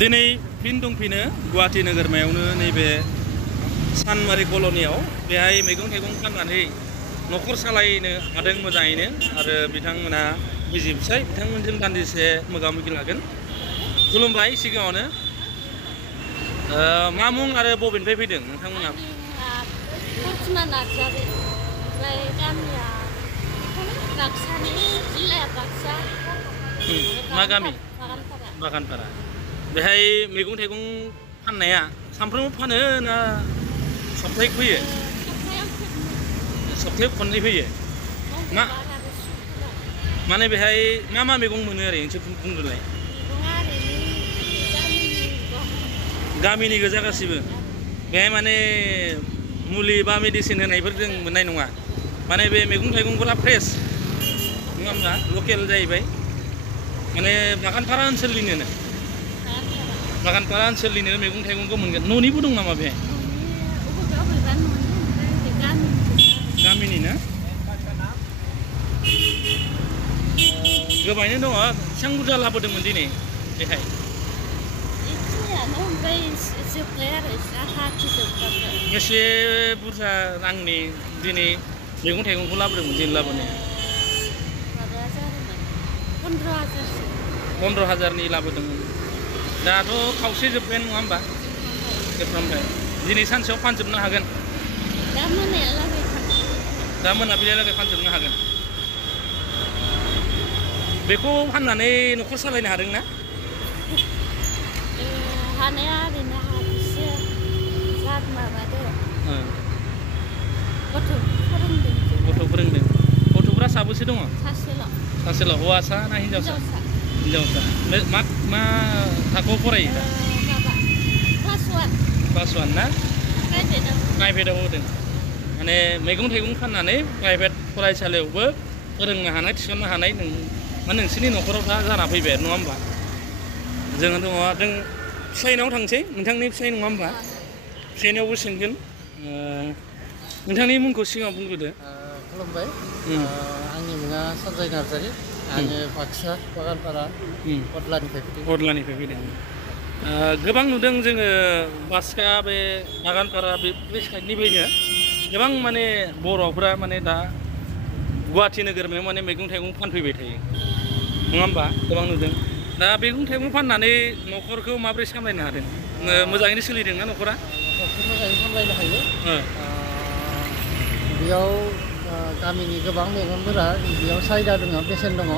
दिनै फिन दंफिनो गुवाहाटी नोगोरमायावनो नैबे सानमारि कल'नियाव बेहाय मैगं थाइगं फाननानै न'खर सालायनो हादों मोजाङैनो आरो बिथांमोना बिसि फिसाय बिथांमोनजों दान्दिसे मोगा मोगि लागोन। खुलुमबाय सिगाङावनो मा मुं आरो बबेनिफ्राय फैदों नोंथांमोना? फर्टुना नार्जारि ओमफ्राय गामिया बाक्सानि जिल्लाया बाक्सा। मा गामि? बागानपारा। बागानपारा। बेहाय मैगं थाइगं फाननाया सानफ्रोमबो फानो ना सप्ताहै फैयो? सप्तायाव खननै फैयो। मा माने बेहाय मा मा मैगं मोनो आरो नोंसोर बुंदोलाय? गामिनि गोजा गासिबो। बेहाय माने मुलि बा मेडिसिन होनायफोरजों मोननाय नङा। माने बे मैगं थाइगंफोरा फ्रेस नङा होमबा? लकेल जाहैबाय। माने बागानपारा ओनसोलनिनो बागानपारा ओनसोलनिनो मैगं थाइगंखौ मोनगोन। न'निबो दं नामा बेहाय? गामिनि ना? गोबाङैनो दङ। बेसेबां बुरजा लाबोदोंमोन दिनै बेहाय? एसे बुरजा रांनि दिनै मैगं थाइगंखौ लाबोदोंमोन दिनै लाबोनाया? 15,000नि लाबोदोंमोन। दाथ' खावसे जोब्बाय नङा होमबा? जोबफ्रामबाय। दिनै सानसेयाव फानजोबनो हागोन? दा मोनाबिलियालागै फानजोबनो हागोन। बेखौ फाननानै न'खर सालायनो हादों ना? हानाया ओरैनो एसे माबादो गथ' फोरोंदों। गथ'फ्रा साबेसे दङ? सासेल'। हौवासा ना हिनजावसा? हिनजावसा। मा थाखोआव फरायो दा? क्लास 1 ना? प्राइभेटआव होदों। माने मैगं थाइगं फाननानै प्राइभेट फरायसालियावबो फोरोंनो हानाय थिसननो हानाय माने नोंसोरनि न'खराव दा जाना फैबाय नङा होमबा? जोङो दङ जों फिसायनाव थांसै। नोंथांनि फिसाय नङा होमबा? फिसायनावबो सोंगोन। नोंथांनि मुंखौ सिगाङाव बुंग्रोदो। खुलुमबाय। आंनि मुङा सनजय नार्जारि। आङो बाक्सा बागानपारा हदलानिफ्राय फैदों। गोबां नुदों जोङो बाक्सा बे बागानपारा बे साइडनिफ्रायनो गोबां माने बर'फ्रा माने दा गुवाहाटी नोगोरमायाव माने मैगं थाइगं फानफैबाय थायो नङा होमबा? गोबां नुदों। दा मैगं थाइगं फाननानै न'खरखौ माबोरै सामलायनो हादों? मोजाङैनो सोलिदोंना न'खरा? न'खरखौ मोजाङै सामलायनो हायो। बेयाव गामिनि गोबां मैगंफोरा बेयाव साहिदा दङ, बेसेन दङ।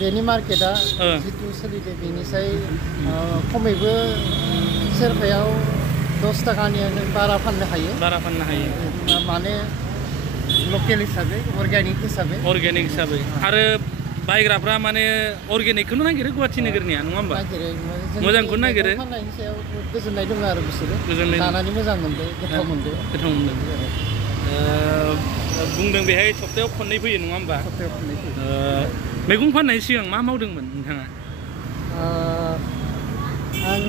बेनि मार्केटआ जिथु सोलिदों बेनिसाय खमैबो सेरफायाव 10 थाखानि बारा फाननो हायो। माने लकेल हिसाबै अर्गेनिक हिसाबै आरो बायग्राफ्रा माने अर्गेनिकखौनो नागिरो गुवाहाटी नोगोरनिया नङा होमबा? मोजांखौनो नागिरो। फाननायनि सायाव गोजोननाय दङ आरो बिसोरो जानानै मोजां मोनदों, गोथाव मोनदों। बुंदों बेहाय सप्तायाव खननै फैयो नङा होमबा? सप्तायाव खननै फैयो। मैगं फाननायनि सिगां मा मावदोंमोन नोंथाङा? आं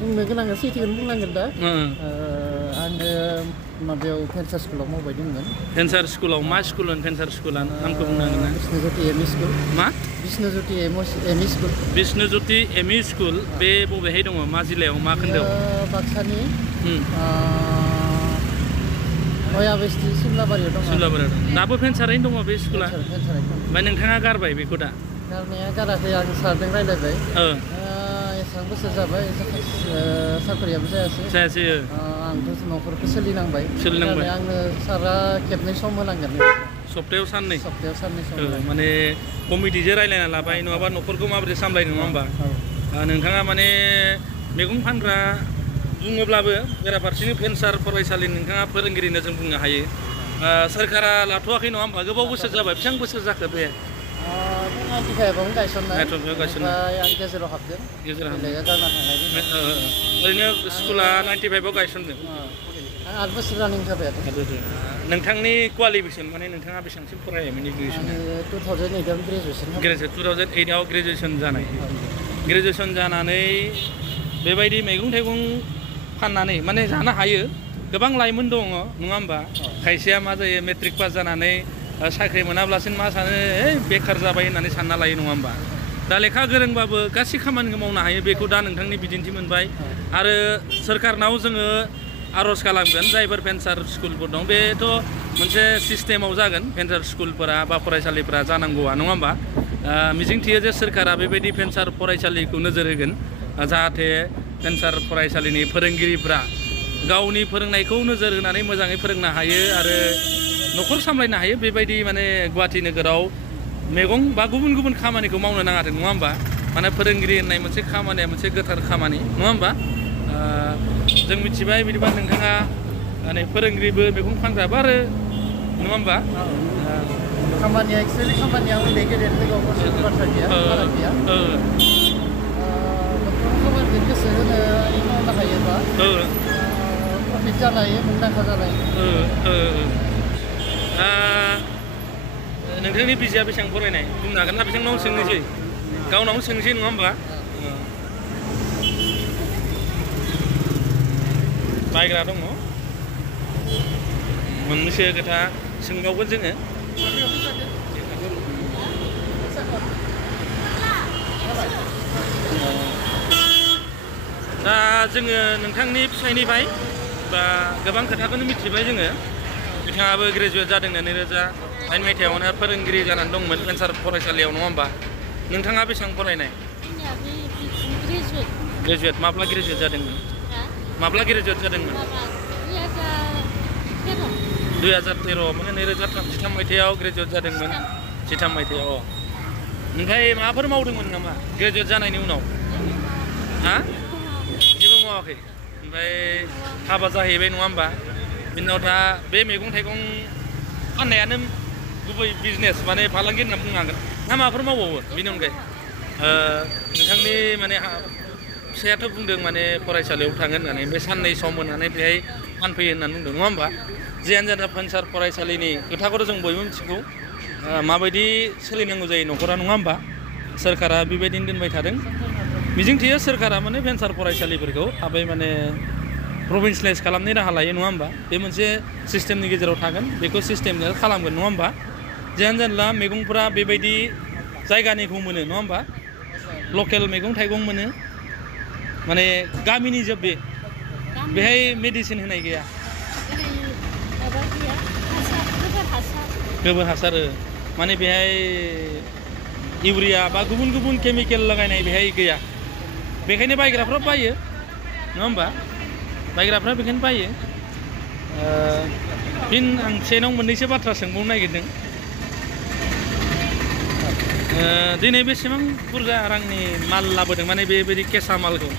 बुंनो गोनां सैथोखौनो बुंनांगोन दा। आङो माबायाव भेन्सार स्कुलाव मावबाय दंमोन। भेन्सार स्कुलाव मा स्कुल होन भेन्सार स्कुला नामखौ बुंनो हागोन ना? बिष्णुज्योति एमइ स्कुल। मा? बिष्णुज्योति एमइ स्कुल। बिष्णुज्योति एमइ स्कुल बे बबेहाय दङ? मा जिल्लायाव मा खोन्दोआव? बाक्सानि नयाबेस्टि सिमलाबारियाव दङ। दाबो भेन्सारैनो दङ बे स्कुला? ओमफ्राय नोंथाङा गारबाय बेखौ दा? गारनाया गाराखै। आं सारजों रायज्लायबाय। एसेबां बोसोर जाबाय साख्रियाबो जायासै। आंथ' न'खरखौ सोलिनांबाय। आंनो सारा खेबनै सम होनांगोन। सप्तायाव साननै सम माने कमिटिजों रायज्लायना लाबाय नङाबा न'खरखौ माबोरै सामलायनो नङा होमबा? नोंथाङा माने मैगं फानग्रा बुङोब्लाबो बेराफारसेनि भेन्सार फरायसालि नोंथाङा फोरोंगिरिनो जों बुंनो हायो। सोरखारा लाथ'वाखै नङा होमबा? गोबाव बोसोर जाबाय। बेसेबां बोसोर जाखो बे? 95आवनो गायसननाय। ओमफ्राय आं गेजेराव हाबदों। ओरैनो स्कुला 95आव गायसनदों। आं 8 बोसोर रानिं जाबाय आरो। नोंथांनि क्वालिफिकेसन माने नोंथाङा बेसेबांसिम फरायोमोन इडुकेसना? 2008आव ग्रेजुवेसन। 2008आव ग्रेजुवेसन जानाय। ग्रेजुवेसन जानानै बेबायदि मैगं थाइगं फाननानै माने जानो हायो। गोबां लाइमोन दङ नङा होमबा? खायसेया मा जायो मेट्रिक पास जानानै साख्रि मोनाब्लासिनो मा सानो बेखार जाबाय होननानै सानना लायो नङा होमबा? दा लेखा गोरोंबाबो गासै खामानिखौ मावनो हायो बेखौ दा नोंथांनि बिदिन्थि मोनबाय आरो सोरखारनाव जोङो आर'ज खालामगोन जायफोर भेन्सार स्कुलफोर दं बेथ' मोनसे सिस्टेमाव जागोन भेन्सार स्कुलफोरा बा फरायसालिफोरा जानांगौआ नङा होमबा मिजिंथियो जे सोरखारा बेबायदि भेन्सार फरायसालिखौ नोजोर होगोन जाहाथे भेन्सार फरायसालिनि फोरोंगिरिफ्रा गावनि फोरोंनायखौ नोजोर होनानै मोजाङै फोरोंनो हायो आरो न'खर सामलायनो हायो बेबायदि माने गुवाहाटि नोगोराव मैगं बा गुबुन गुबुन खामानिखौ मावनो नाङाथों नङा होमबा माने फोरोंगिरि होननाय मोनसे खामानिया मोनसे गोथार खामानि नङा होमबा जों मिथिबाय बिदिबा नोंथाङा माने फोरोंगिरिबो मैगं फानग्राबो आरो नङा होमबा खामानिया एक्सुवेलि खामानिया उन्दै गेदेर लोगोआव जेबो बाथ्रा गैया फाराग गैया न'खराव खामानिखौ गोसो होनानै मावनो हायोबा प्रफिट जानो हायो मुंदांखा जानो हायो नोंथांनि बिसिया बेसेबां फरायनाय बुंनो हागोन ना बिथांनाव सोंनोसै गावनावनो सोंनोसै नङा होमबा बायग्रा दङ मोननैसो खोथा सोंबावगोन जोङो दा जोङो नोंथांनि फिसायनिफ्राय बा गोबां खोथाखौनो मिथिबाय जोङो बिथाङाबो ग्रेजुवेट जादोंनो 2008 मायथाइयावनो फोरोंगिरि जानानै दंमोन भेन्सार फरायसालियाव नङा होमबा नोंथाङा बेसेबां फरायनाय ग्रेजुवेट माब्ला ग्रेजुवेट जादोंमोन माब्ला ग्रेजुवेट जादोंमोन 2013 माने 2013 मायथाइयाव ग्रेजुवेट जादोंमोन 13 मायथाइयाव ओमफ्राय माबाफोर मावदोंमोन नामा ग्रेजुवेट जानायनि उनाव हा जेबो मावाखै ओमफ्राय हाबा जाहैबाय नङा होमबा बिनि उनाव दा बे मैगं थाइगं फाननायानो गुबै बिजनेस माने फालांगि होनना बुंनो हागोन ना माबाफोर मावबावो बेनि अनगायै नोंथांनि माने फिसायाथ' बुंदों माने फरायसालियाव थांगोन होननानै बे साननै सम होनानै बेहाय फानफैयो होननानै बुंदों नङा होमबा जियानो जा भेन्सार फरायसालिनि खोथाखौथ' जों बयबो मिथिगौ माबायदि सोलिनांगौ जायो न'खरा नङा होमबा सोरखारा बेबायदिनो दोनबाय थादों मिजिंथियो सोरखारा माने भेन्सार फरायसालिफोरखौ थाबै माने प्रभिन्सियेलाइज खालामनाय राहा लायो नङा होमबा बे मोनसे सिस्टेमनि गेजेराव थागोन बेखौ सिस्टेमजों खालामगोन नङा होमबा जियानो जानला मैगंफोरा बेबायदि जायगानिखौ मोनो नङा होमबा लकेल मैगं थाइगं मोनो माने गामिनि जोब बे बेहाय मेडिसिन होनाय गैया गोबोर हासार माने बेहाय इउरिया बा गुबुन गुबुन केमिकेल लगायनाय बेहाय गैया बेखायनो बायग्राफ्रा बायो नङा होमबा बायग्राफ्रा बेखायनो बायो फिन आं सेनाव मोननैसो बाथ्रा सोंबावनो नागिरदों दिनै बेसेबां बुरजा रांनि माल लाबोदों माने बेबायदि केसा मालखौ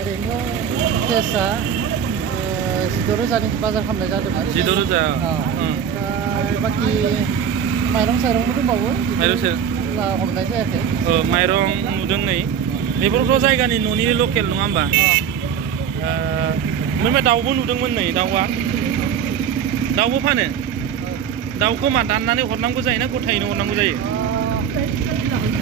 ओरैनोथ' केसा 16,000 बाजार खालामनाय जादोंमोन 16,000 बाखि माइरं साइरंबो दंबावो माइरं हमनाय जायाखै माइरं नुदों नै बेफोरथ' जायगानि न'निनो लकेल नङा होमबा ओमफ्राय दाउबो नुदोंमोन नै दाउबो फानो दाउखौ मा दाननानै हरनांगौ जायोना गथायैनो हरनांगौ जायो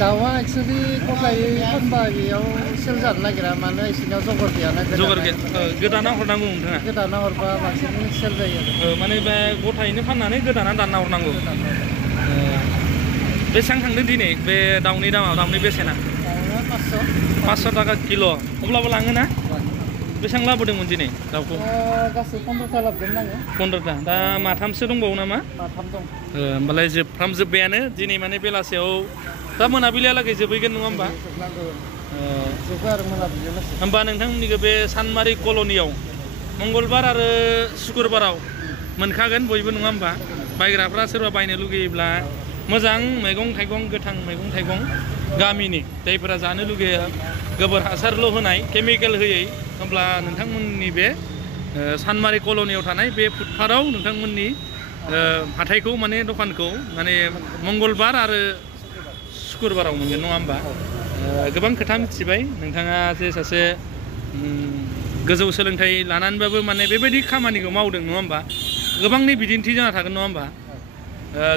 दाउआ एक्सुवेलि गथायै फानबा बेयाव सेल जानो नागिरा मानो बिसोरनियाव जगर गैयाना जगर गैया गोदाना हरनांगौ नोंथाङा गोदाना हरबा बांसिन सेल जायो माने बे गथायैनो फाननानै गोदाना दानना हरनांगौ बेसेबां थांदों दिनै बे दाउनि दामा दाउनि बेसेना 500 थाखा किल' अब्लाबो लाङोना बेसेबां लाबोदोंमोन दिनै दाउखौ गासै 15ता लाबोदोंमोन आङो 15ता दा माथामसो दंबावो नामा माथाम दं होमबालाय जोबफ्रामजोब्बायानो दिनै माने बेलासियाव दा मोनाबिलियालागै जोबहैगोन नङा होमबा होमबा नोंथांमोननिखौ बे सानमारि कल'नियाव मंगलबार आरो शुक्रबाराव मोनखागोन बयबो नङा होमबा बायग्राफ्रा सोरबा बायनो लुगैयोब्ला मोजां मैगं थाइगं गोथां मैगं थाइगं गामिनि जायफोरा जानो लुगैयो गोबोर हासारल' होनाय केमिकेल होयै होमब्ला नोंथांमोननि बे सानमारि कल'नियाव थानाय बे फुटपाथआव नोंथांमोननि हाथाइखौ माने दखानखौ माने मंगलबार आरो शुक्रबाराव मोनगोन नङा होमबा गोबां खोथा मिथिबाय नोंथाङा जे सासे गोजौ सोलोंथाइ लानानैबाबो माने बेबायदि खामानिखौ मावदों नङा होमबा गोबांनि बिदिन्थि जाना थागोन नङा होमबा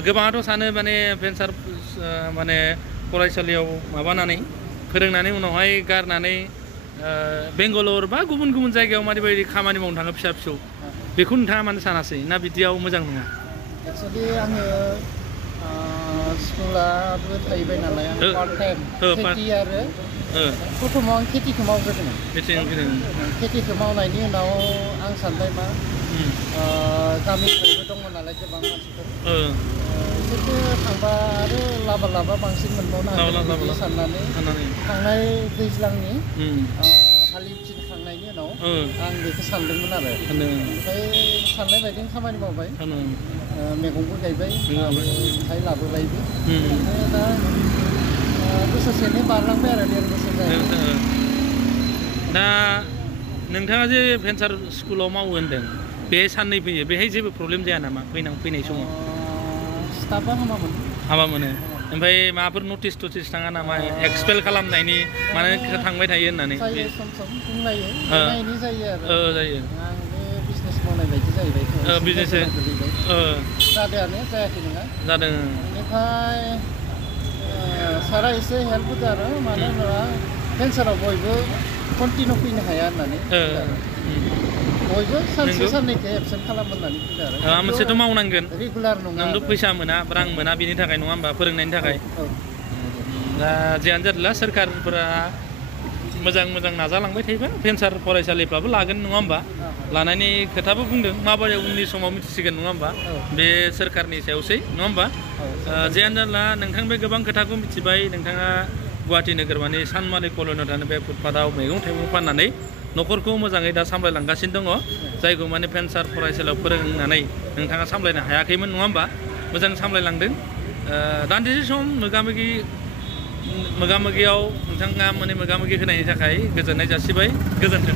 गोबाङाथ' सानो माने भेन्सार माने फरायसालियाव माबानानै फोरोंनानै उनावहाय गारनानै बेंगालर बा गुबुन गुबुन जायगायाव माबायदि खामानि मावनो थाङो फिसा फिसौ बेखौ नोंथाङा मानो सानासै ना बिदियाव मोजां नङा एक्सुवेलि आङो स्कुलाबो थाहैबाय नालाय आं पार्ट टाइम खेथि आरो प्रथमाव आं खेथिखौ मावग्रोदोंमोन खेथिखौ मावनायनि उनाव आं सानबाय मा गामिफ्रावबो दङ नालाय गोबां मानसिफोर बिसोरखौ थांबा आरो लाबा बांसिन मोनबावनो हागोन बिदि साननानै थांनाय दैज्लांनि हालेवथिनखांनायनि उनाव आं बेखौ सानदोंमोन आरो ओमफ्राय साननाय बायदिनो खामानि मावबाय मैगंबो गायबाय फिथाइ लाबोबायबो ओमफ्राय दा बोसोरसेनि बारलांबाय आरो 1.5 बोसोर जाबाय दा नोंथाङा जे भेन्सार स्कुलाव मावो होनदों बे साननै फैयो बेहाय जेबो प्रब्लेम जाया नामा फैनाय समाव स्टाफआ हामा मोनो ओमफ्राय माबाफोर नटिस थाङा नामा एक्सपेल खालामनायनि माने थांबाय थायो होननानै सम बुंलायो जायो आरो जायो आं बे बिजनेस मावनाय बायदि जाहैबाय बिजनेस जादोंआनो जायाखै नङा जादों बेनिफ्राय सारा एसे हेल्प होदो आरो मानो होनोबा भेन्साराव बयबो कन्टिनिउ फैनो हाया होननानै बयबो सानसे साननैखौ एबसेन्ट खालाम होननानै बुंदो आरो मोनसेथ' मावनांगोन रेगुलार नङा नोंथ' फैसा मोना रां मोना बेनि थाखाय नङा होमबा फोरोंनायनि थाखाय दा जियानो जादोला सोरखारफोरा मोजां नाजालांबाय थायोबा भेन्सार फरायसालिफ्राबो लागोन नङा होमबा लानायनि खोथाबो बुंदों माबायदि उननि समाव मिथिसिगोन नङा होमबा बे सोरखारनि सायावसै नङा होमबा जियानो जादोला नोंथांनिफ्राय गोबां खोथाखौ मिथिबाय नोंथाङा गुवाहाटि नोगोरमानि सानमालि कल'नियाव थानाय बे फुटपाथाव मैगं थाइगं फाननानै न'खरखौ मोजाङै दा सामलायलांगासिनो दङ जायखौ माने भेन्सार फरायसालियाव फोरोंनानै नोंथाङा सामलायनो हायाखैमोन नङा होमबा मोजां सामलायलांदों दान्दिसे सम मोगा मोगियाव नोंथाङा माने मोगा मोगि होनायनि थाखाय गोजोननाय जासिबाय गोजोन्थों